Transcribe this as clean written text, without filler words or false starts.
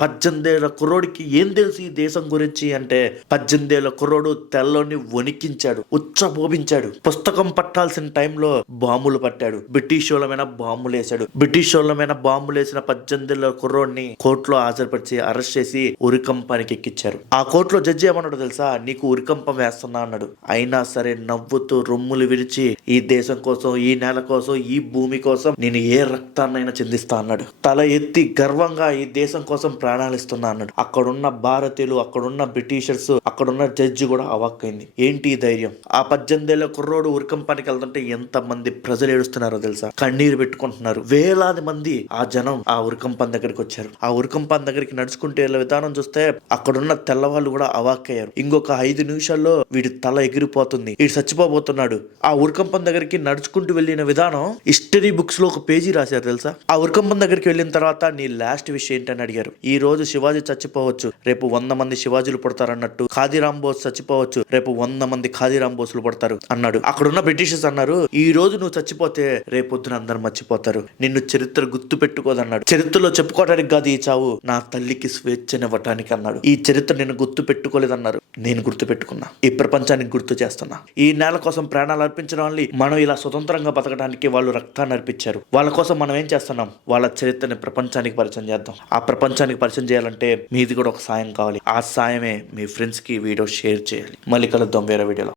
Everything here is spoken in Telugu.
18 ఏళ్ల కుర్రోడికి ఏం తెలుసు ఈ దేశం గురించి అంటే 18 ఏళ్ల కుర్రోడు తెల్లోని వణికించాడు, ఉచ్చబోబించాడు. పుస్తకం పట్టాల్సిన టైంలో బాంబులు పట్టాడు. బ్రిటిష్ వాళ్ళ మీద బాంబులు వేశాడు. బ్రిటిష్ వాళ్ళ మీద బాంబులు వేసిన 18 ఏళ్ల కుర్రోడిని కోర్టులో హాజరుపరిచి అరెస్ట్ చేసి ఉరికంపానికి ఎక్కించారు. ఆ కోర్టులో జడ్జి ఏమన్నాడు తెలుసా? నీకు ఉరికంపం వేస్తున్నా అన్నాడు. అయినా సరే నవ్వుతూ రొమ్ములు విరిచి ఈ దేశం కోసం, ఈ నేల కోసం, ఈ భూమి కోసం నేను ఏ రక్తాన్నైనా చెందిస్తా అన్నాడు. తల ఎత్తి గర్వంగా ఈ దేశం కోసం ప్రాణాలు ఇస్తున్నా అన్నాడు. అక్కడున్న భారతీయులు, అక్కడున్న బ్రిటిషర్స్, అక్కడున్న జడ్జి కూడా అవాక్కైంది. ఏంటి ఈ ధైర్యం? ఆ 18 ఏళ్ల కుర్రోడు ఉరికంపానికి వెళ్తుంటే ఎంత మంది ప్రజలు ఏడుస్తున్నారో తెలుసా? కన్నీరు పెట్టుకుంటున్నారు. వేలాది మంది ఆ జనం ఆ ఉరికంపం దగ్గరికి వచ్చారు. ఆ ఉరికంపం దగ్గరికి నడుచుకుంటూ వెళ్ళే విధానం చూస్తే అక్కడున్న తెల్లవాళ్ళు కూడా అవాక్కయ్యారు. ఇంకొక 5 నిమిషాల్లో వీడి తల ఎగిరిపోతుంది, వీడు చచ్చిపోబోతున్నాడు. ఆ ఉరికంపం దగ్గరికి నడుచుకుంటూ వెళ్ళిన విధానం హిస్టరీ బుక్స్ లో ఒక పేజీ రాశారు తెలుసా? ఆ ఉరికంపం దగ్గరికి వెళ్ళిన తర్వాత నీ లాస్ట్ విషయం ఏంటని అడిగారు. ఈ రోజు శివాజీ చచ్చిపోవచ్చు, రేపు 100 మంది శివాజీలు పుడతారన్నట్టు. ఖాదీరామ్ బోస్ చచ్చిపోవచ్చు, రేపు 100 మంది ఖాదీరామ్ బోసులు పుడతారు అన్నాడు. అక్కడున్న బ్రిటిషర్స్ అన్నారు, ఈ రోజు నువ్వు చచ్చిపోతే రేపొద్దున అందరు మర్చిపోతారు, నిన్ను చరిత్ర గుర్తు పెట్టుకోదన్నాడు. చరిత్రలో చెప్పుకోవడానికి కాదు ఈ చావు, నా తల్లికి స్వేచ్ఛనివ్వటానికి అన్నాడు. ఈ చరిత్ర నిన్ను గుర్తు పెట్టుకోలేదన్నారు. నేను గుర్తు పెట్టుకున్నా, ఈ ప్రపంచానికి గుర్తు చేస్తున్నా. ఈ నేల కోసం ప్రాణాలు అర్పించడం వల్ల మనం ఇలా స్వతంత్రంగా బతకడానికి వాళ్ళు రక్తాన్ని అర్పించారు. వాళ్ళ కోసం మనం ఏం చేస్తున్నాం? వాళ్ళ చరిత్రని ప్రపంచానికి పరిచయం చేద్దాం. ఆ ప్రపంచానికి పరిచయం చేయాలంటే మీది కూడా ఒక సాయం కావాలి. ఆ సాయమే మీ ఫ్రెండ్స్ కి వీడియో షేర్ చేయాలి. మళ్ళీ కలుద్దాం వేరే వీడియోలో.